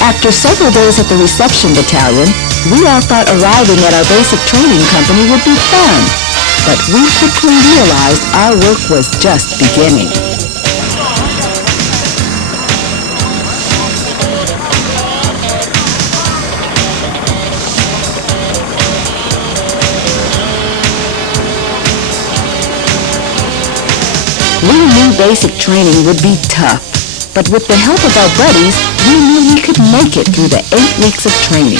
After several days at the reception battalion, we all thought arriving at our basic training company would be fun. But we quickly realized our work was just beginning. We knew basic training would be tough, but with the help of our buddies, we knew we could make it through the 8 weeks of training.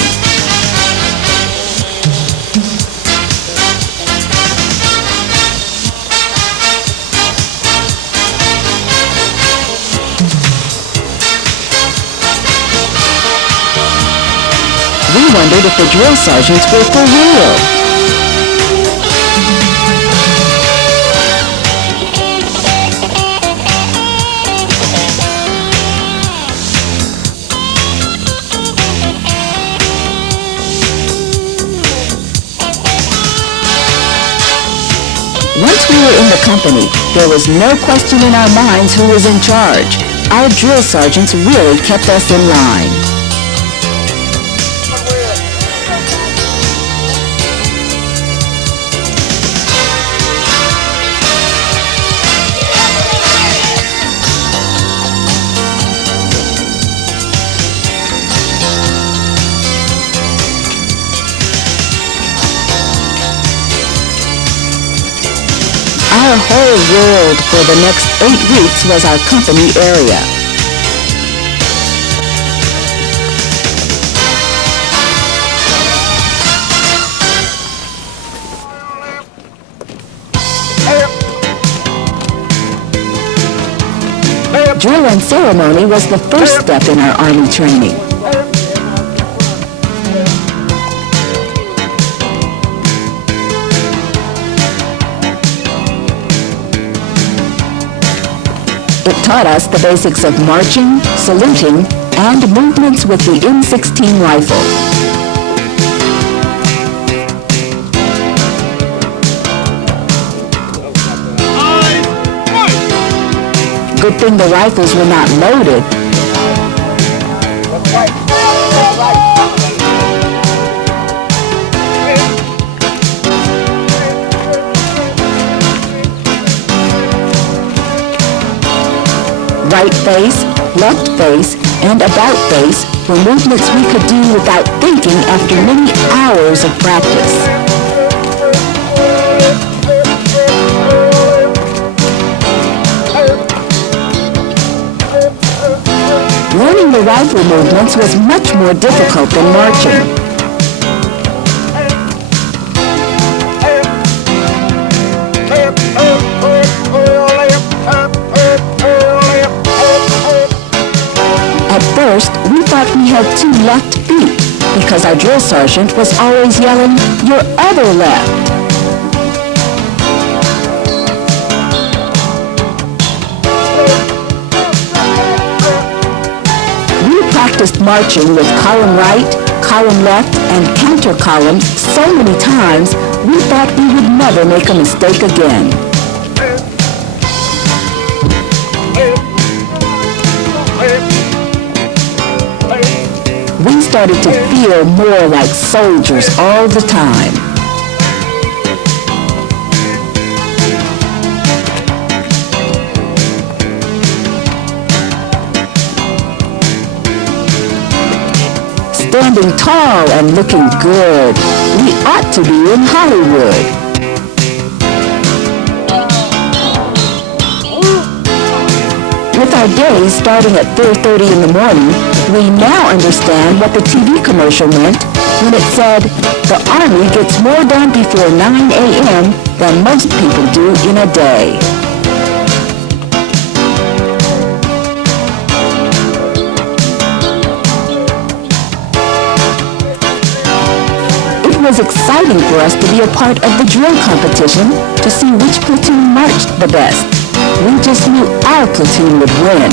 We wondered if the drill sergeants were for real. Once we were in the company, there was no question in our minds who was in charge. Our drill sergeants really kept us in line. Our whole world for the next 8 weeks was our company area. Drill and ceremony was the first step in our Army training. It taught us the basics of marching, saluting, and movements with the M16 rifle. Good thing the rifles were not loaded. Right face, left face, and about face were movements we could do without thinking after many hours of practice. Learning the rifle movements was much more difficult than marching. At first, we thought we had 2 left feet because our drill sergeant was always yelling, "Your other left." We practiced marching with column right, column left, and counter columns so many times we thought we would never make a mistake again. We started to feel more like soldiers all the time. Standing tall and looking good. We ought to be in Hollywood. With our days starting at 4:30 in the morning, we now understand what the TV commercial meant when it said, "The Army gets more done before 9 a.m. than most people do in a day." It was exciting for us to be a part of the drill competition to see which platoon marched the best. We just knew our platoon would win.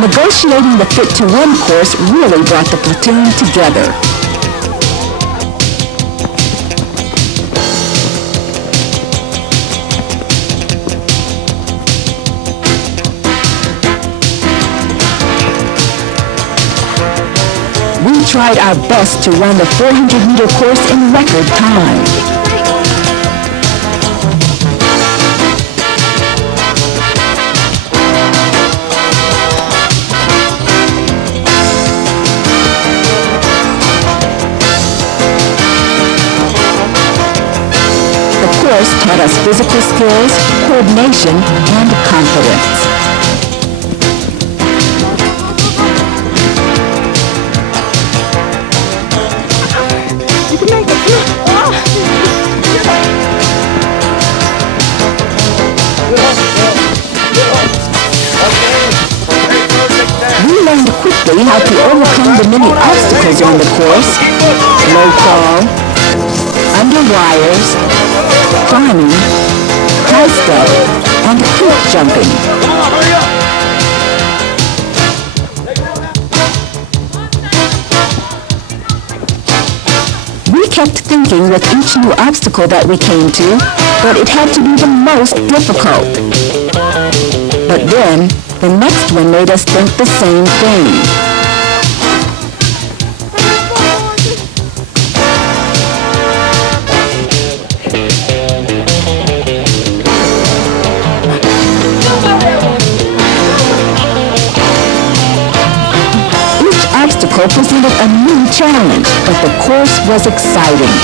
Negotiating the Fit to Win course really brought the platoon together. We tried our best to run the 400-meter course in record time. The course taught us physical skills, coordination, and confidence. We learned quickly how to overcome the many obstacles on the course: low crawl, under wires, climbing, high step, and cliff jumping. We kept thinking with each new obstacle that we came to that it had to be the most difficult. But then, the next one made us think the same thing. Each obstacle presented a new challenge, but the course was exciting.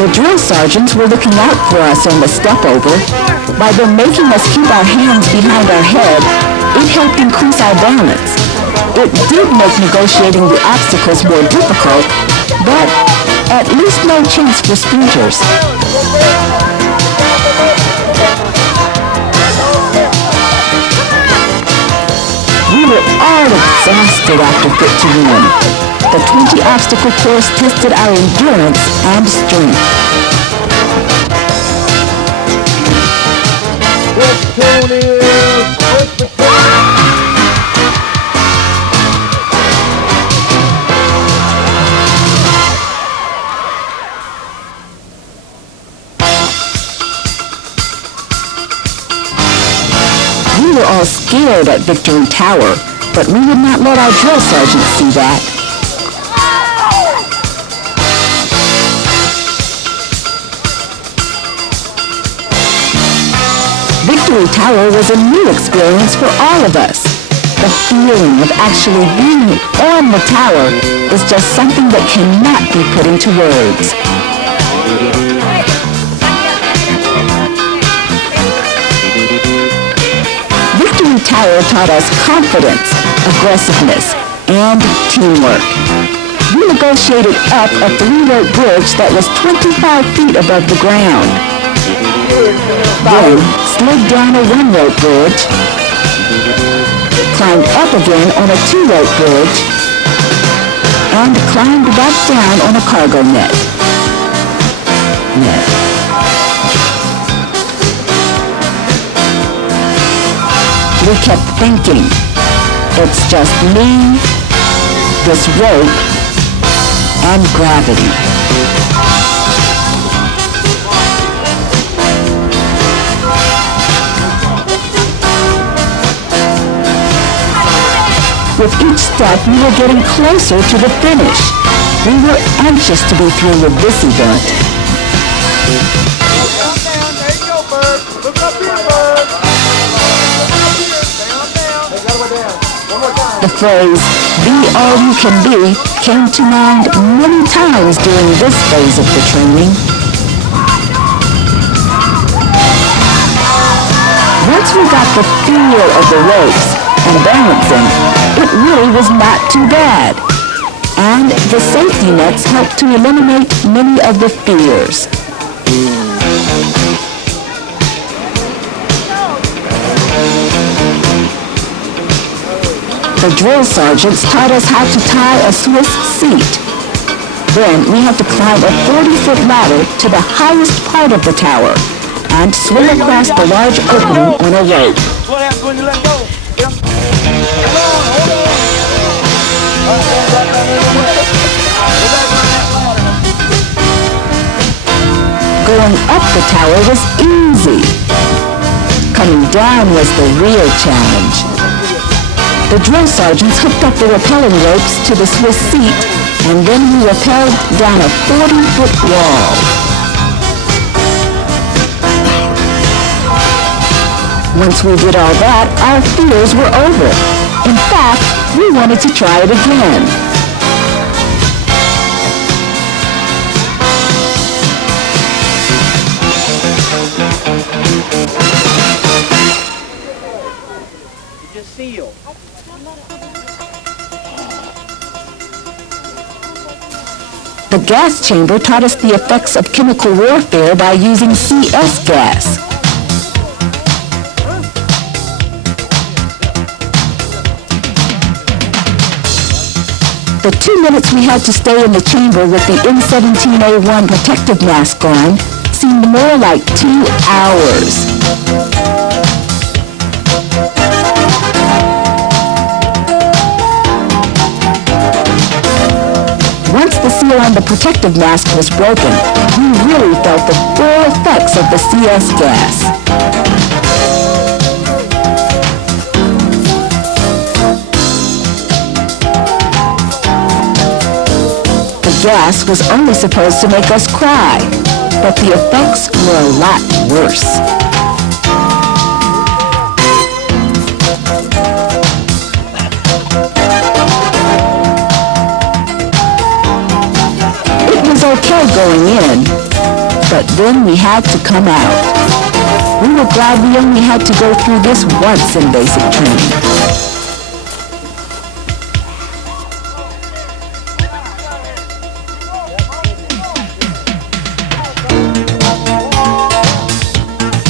The drill sergeants were looking out for us on the step over. By them making us keep our hands behind our head, it helped increase our balance. It did make negotiating the obstacles more difficult, but at least no chance for sprinters. We were all exhausted after Fit to Win. The 20-obstacle course tested our endurance and strength. We were all scared at Victory Tower, but we would not let our drill sergeant see that. Victory Tower was a new experience for all of us. The feeling of actually being on the tower is just something that cannot be put into words. Victory Tower taught us confidence, aggressiveness, and teamwork. We negotiated up a 3-rope bridge that was 25 feet above the ground. Then slid down a 1-rope bridge, climbed up again on a 2-rope bridge, and climbed back down on a cargo net. We kept thinking, it's just me, this rope, and gravity. With each step, we were getting closer to the finish. We were anxious to be through with this event. Down, there you go, Bird. Look up here, Bird. The phrase, "be all you can be," came to mind many times during this phase of the training. Once we got the feel of the ropes and balancing, it really was not too bad. And the safety nets helped to eliminate many of the fears. The drill sergeants taught us how to tie a Swiss seat. Then we had to climb a 40-foot ladder to the highest part of the tower and swing across the large opening on a rope. What happens when you let go? Hold on. Going up the tower was easy. Coming down was the real challenge. The drill sergeants hooked up the rappelling ropes to the Swiss seat, and then we rappelled down a 40-foot wall. Once we did all that, our fears were over. In fact, we wanted to try it again. Just seal. The gas chamber taught us the effects of chemical warfare by using CS gas. The 2 minutes we had to stay in the chamber with the N17A1 protective mask on seemed more like 2 hours. Once the seal on the protective mask was broken, we really felt the full effects of the CS gas. The gas was only supposed to make us cry, but the effects were a lot worse. It was okay going in, but then we had to come out. We were glad we only had to go through this once in basic training.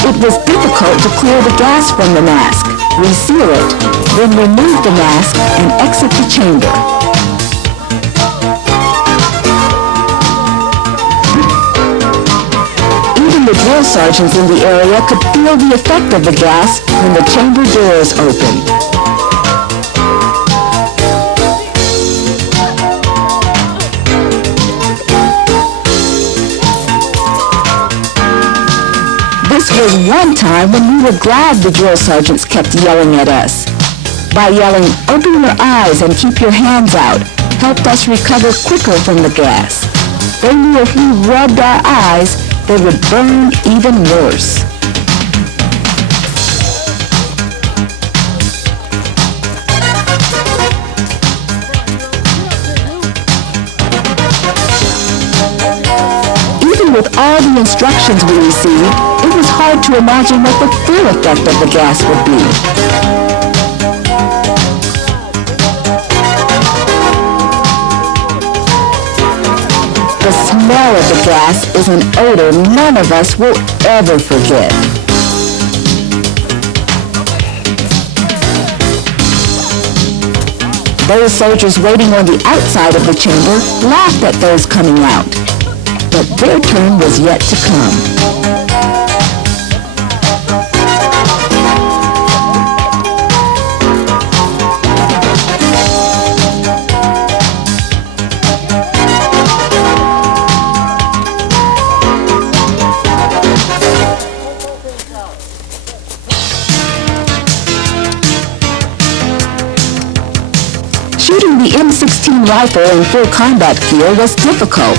It was difficult to clear the gas from the mask, reseal it, then remove the mask and exit the chamber. Even the drill sergeants in the area could feel the effect of the gas when the chamber doors opened. This was one time when we were glad the drill sergeants kept yelling at us. By yelling, "Open your eyes and keep your hands out," helped us recover quicker from the gas. They knew if we rubbed our eyes, they would burn even worse. Even with all the instructions we received, it was hard to imagine what the full effect of the gas would be. The smell of the gas is an odor none of us will ever forget. Those soldiers waiting on the outside of the chamber laughed at those coming out, but their turn was yet to come. Shooting the M16 rifle in full combat gear was difficult.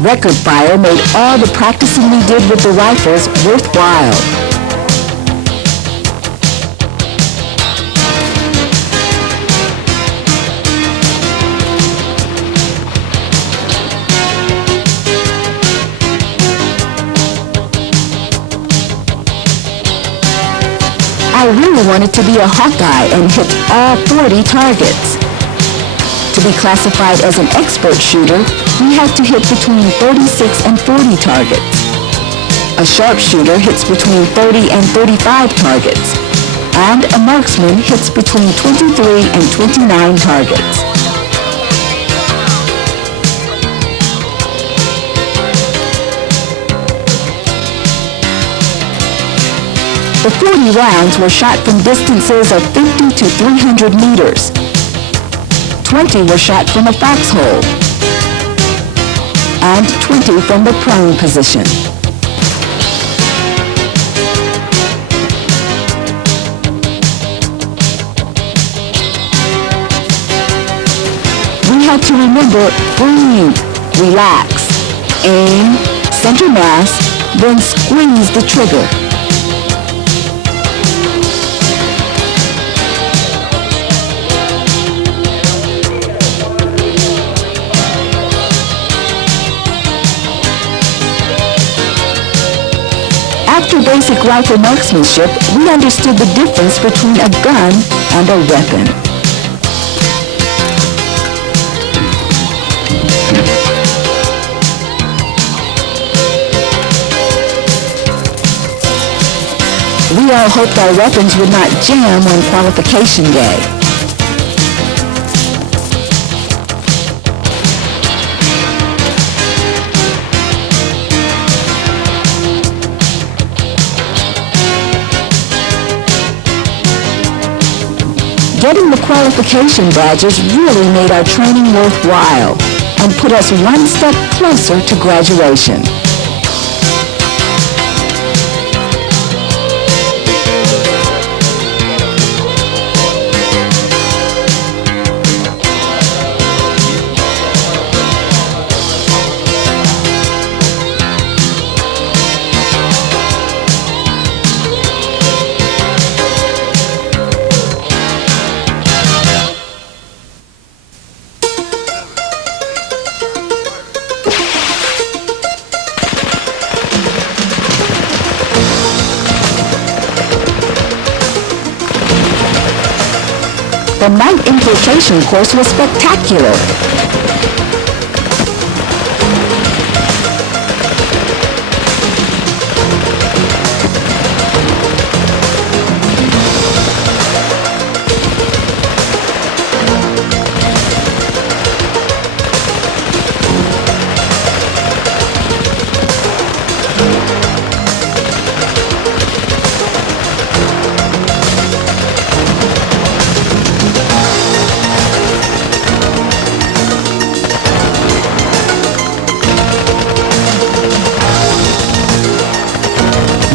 Record fire made all the practicing we did with the rifles worthwhile. I really wanted to be a Hawkeye and hit all 40 targets. be classified as an expert shooter, we have to hit between 36 and 40 targets. A sharpshooter hits between 30 and 35 targets, and a marksman hits between 23 and 29 targets. The 40 rounds were shot from distances of 50 to 300 meters. 20 were shot from a foxhole, and 20 from the prone position. We had to remember, breathe, relax, aim, center mass, then squeeze the trigger. After basic rifle marksmanship, we understood the difference between a gun and a weapon. We all hoped our weapons would not jam on qualification day. Getting the qualification badges really made our training worthwhile and put us one step closer to graduation. The night infiltration course was spectacular.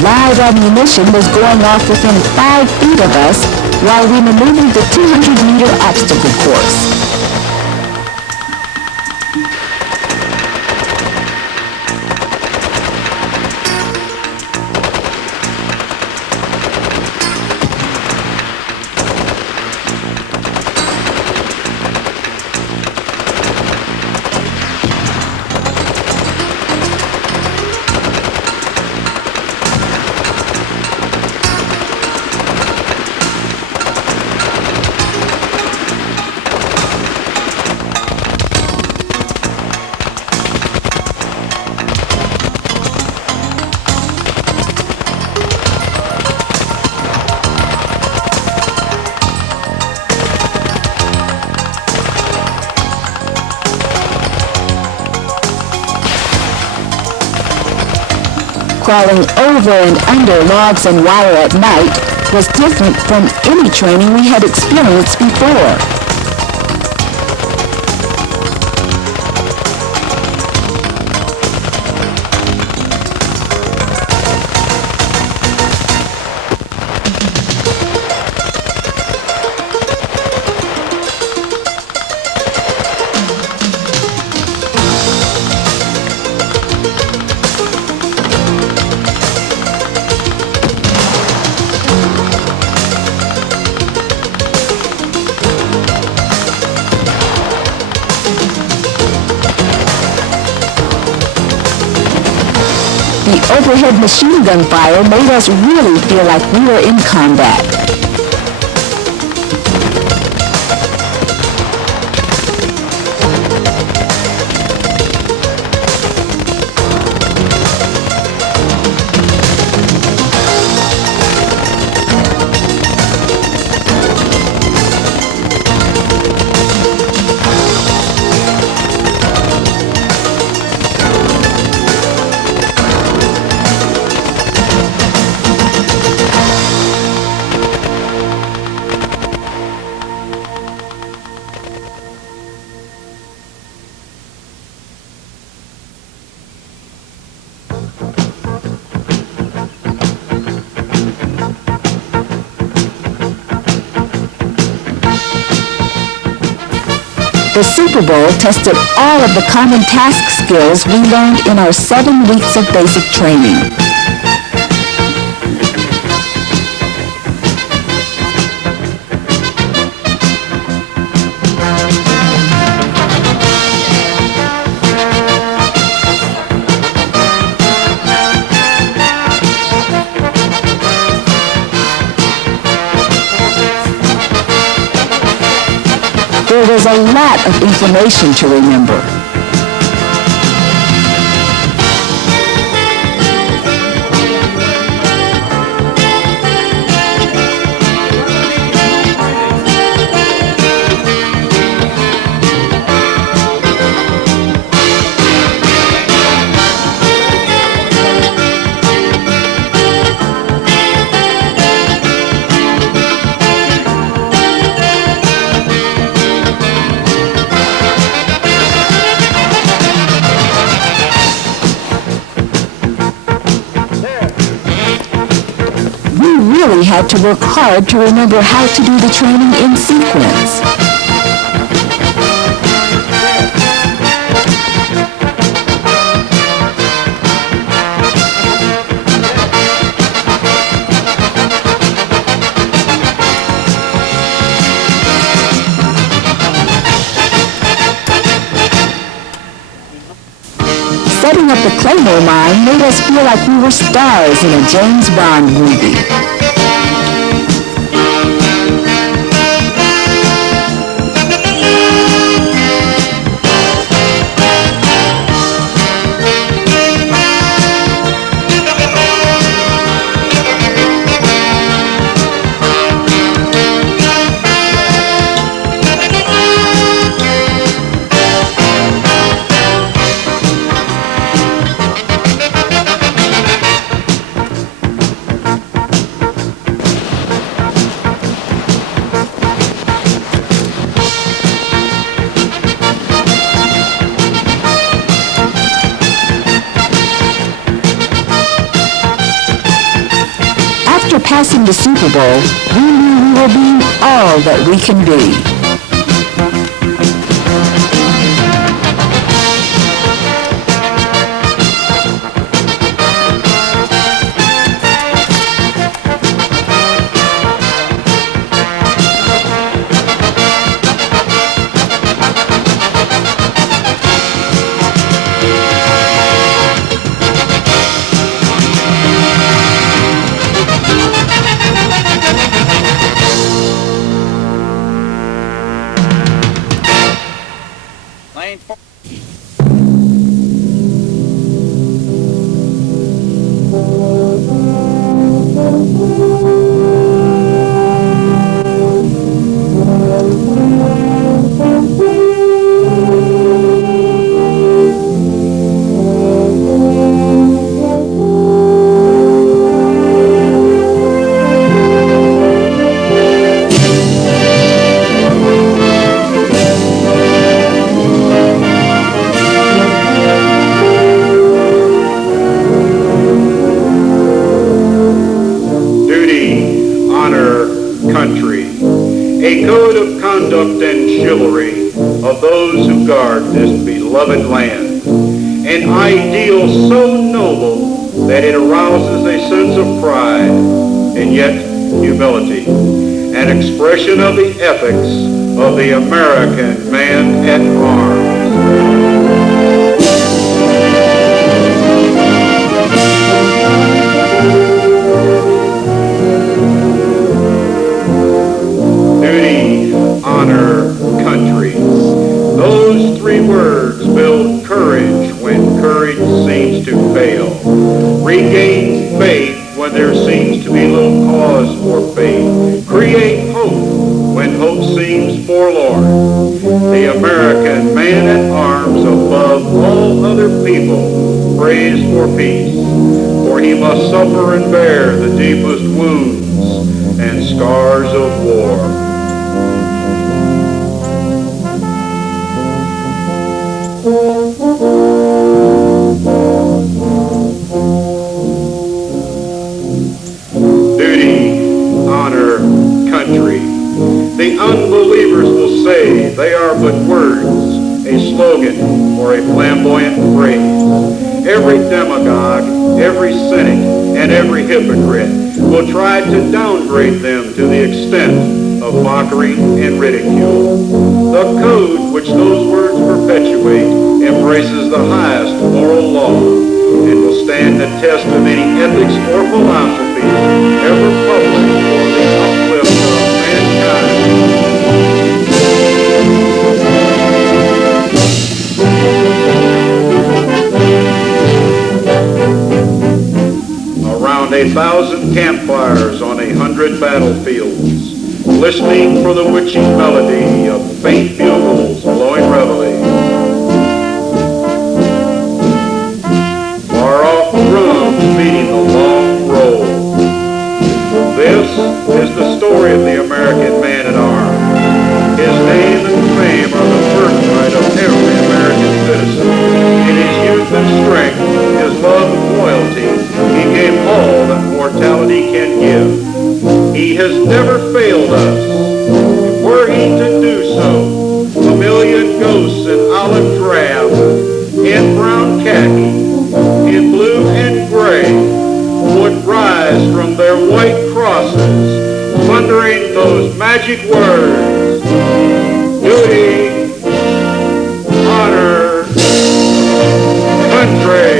Live ammunition was going off within 5 feet of us while we maneuvered the 200-meter obstacle course. Crawling over and under logs and wire at night was different from any training we had experienced before. The overhead machine gun fire made us really feel like we were in combat. The Super Bowl tested all of the common task skills we learned in our 7 weeks of basic training. There was a lot of information to remember. We really had to work hard to remember how to do the training in sequence. Setting up the Claymore mine made us feel like we were stars in a James Bond movie. After passing the Super Bowl, we knew we were being all that we can be. Lane 4. Country, a code of conduct and chivalry of those who guard this beloved land, an ideal so noble that it arouses a sense of pride and yet humility, an expression of the ethics of the American man at arms. Honor, country. Those 3 words build courage when courage seems to fail. Regain faith when there seems to be little cause for faith. Create hope when hope seems forlorn. The American man at arms above all other people prays for peace, for he must suffer and bear the deepest wounds and scars of war. Duty, honor, country. The unbelievers will say they are but words, every demagogue, every cynic, and every hypocrite will try to downgrade them to the extent of mockery and ridicule. The code which those words perpetuate embraces the highest moral law and will stand the test of any ethics or philosophy ever published for the uplift of mankind. Around 1,000 campfires on 100 battlefields, listening for the witching melody of faint bugles blowing reveille. Far off drums beating the long roll. This is the story of the American man at arms. His name and fame are the birthright of every American citizen. In his youth and strength, his love and loyalty, he gave all that mortality can give. He has never failed us. If were he to do so, a million ghosts in olive drab, in brown khaki, in blue and gray, would rise from their white crosses, thundering those magic words: duty, honor, country.